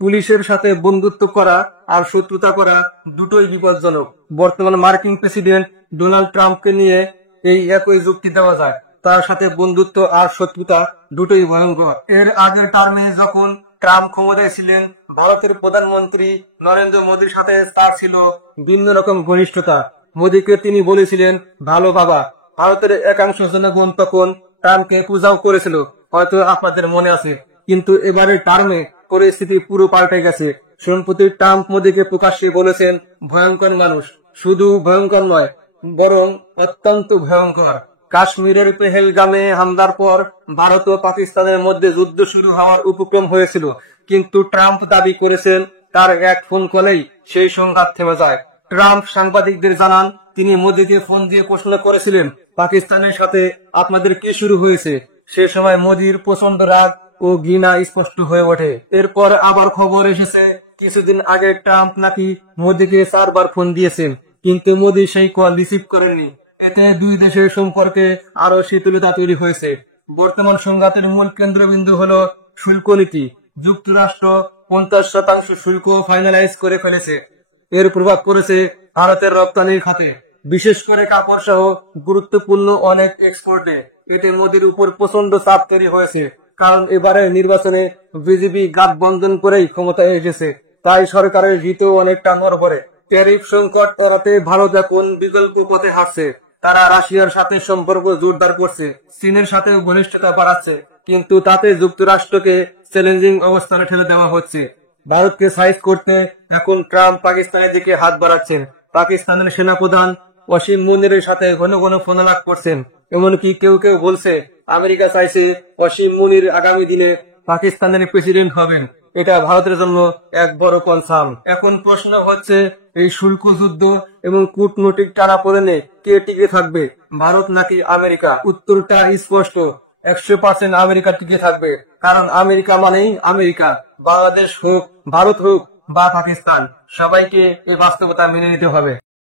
পুলিশের সাথে বন্ধুত্ব করা আর শত্রুতা করা দুটোই বিপজ্জনক। বর্তমান মার্কিন প্রেসিডেন্ট ডোনাল্ড ট্রাম্পকে নিয়ে এই একই যুক্তি দেওয়া যায়, তার সাথে বন্ধুত্ব আর শত্রুতা দুটোই ভয়ঙ্কর। এর আগের টার্মে যখন ট্রাম্প ক্ষমতায় ছিলেন, ভারতের প্রধানমন্ত্রী নরেন্দ্র মোদীর সাথে তার ছিল ভিন্ন রকম ঘনিষ্ঠতা। মোদীকে তিনি বলেছিলেন ভালো বাবা। ভারতের একাংশ জনগণ তখন ট্রাম্পকে পূজাও করেছিল, হয়তো আপনাদের মনে আছে। কিন্তু এবারের টার্মে পরিস্থিতি পুরো পাল্টে গেছে। সম্প্রতি ট্রাম্প মোদীকে প্রকাশ্যে বলেছেন ভয়ঙ্কর মানুষ। শুধু ভয়ঙ্কর নয়, বরং অত্যন্ত ভয়ঙ্কর। কাশ্মীরের পেহেলগামে হামলার পর ভারত ও পাকিস্তানের মধ্যে যুদ্ধ শুরু হওয়ার উপক্রম হয়েছিল, কিন্তু ট্রাম্প দাবি করেছেন তার এক ফোন কলেই সেই সংঘাত থেমে যায়। ট্রাম্প সাংবাদিকদের জানান তিনি মোদীকে ফোন দিয়ে প্রশ্ন করেছিলেন পাকিস্তানের সাথে আপনাদের কি শুরু হয়েছে। সে সময় মোদীর প্রচন্ড রাগ ও ঘৃণা স্পষ্ট হয়ে ওঠে। এরপর আবার খবর এসেছে কিছুদিন আগে ট্রাম্প নাকি মোদীকে 4 বার ফোন দিয়েছেন, কিন্তু মোদী সেই কল রিসিভ করেননি। এতে দুই দেশের সম্পর্কে আরো শীতলতা তৈরি হয়েছে। বর্তমান সংঘাতের মূল কেন্দ্রবিন্দু হলো শুল্ক নীতি। যুক্তরাষ্ট্র 50% শুল্ক ফাইনালাইজ করে ফেলেছে। এর প্রভাব পড়েছে ভারতের রপ্তানির খাতে, বিশেষ করে কাপড় সহ গুরুত্বপূর্ণ অনেক এক্সপোর্টে। এতে মোদীর উপর প্রচন্ড চাপ তৈরি হয়েছে, কারণ এবারে নির্বাচনে বিজেপি গাঁট বন্ধন করেই ক্ষমতায় এসেছে, তাই সরকারের হিতেও অনেকটা নড়বড়ে। ট্যারিফ সংকট এড়াতে ভারত এখন বিকল্প পথে হাঁটছে। তারা রাশিয়ার সাথে সম্পর্ক জোরদার করছে, চীনের সাথে ঘনিষ্ঠতা বাড়াচ্ছে, কিন্তু তাতে যুক্তরাষ্ট্রকে চ্যালেঞ্জিং অবস্থানে ঠেলে দেওয়া হচ্ছে। ভারতকে সাইজ করতে এখন ট্রাম্প পাকিস্তানের দিকে হাত বাড়াচ্ছেন। পাকিস্তানের সেনাপ্রধান ওয়াসিম মুনিরের সাথে ঘন ঘন ফোনালাপ করছেন। এমনকি কেউ কেউ বলছে আমেরিকা চাইছে ওয়াসিম মুনির আগামী দিনে পাকিস্তানের প্রেসিডেন্ট হবেন। এটা ভারতের জন্য এক বড় কনসার্ন। এখন প্রশ্ন হচ্ছে এই শুল্ক যুদ্ধ এবং কূটনৈতিক টানাপোড়েনে কে টিকে থাকবে, ভারত নাকি আমেরিকা? উত্তরটা স্পষ্ট, 100% আমেরিকা টিকে থাকবে, কারণ আমেরিকা মানেই আমেরিকা। বাংলাদেশ হোক, ভারত হোক বা পাকিস্তান, সবাইকে এই বাস্তবতা মেনে নিতে হবে।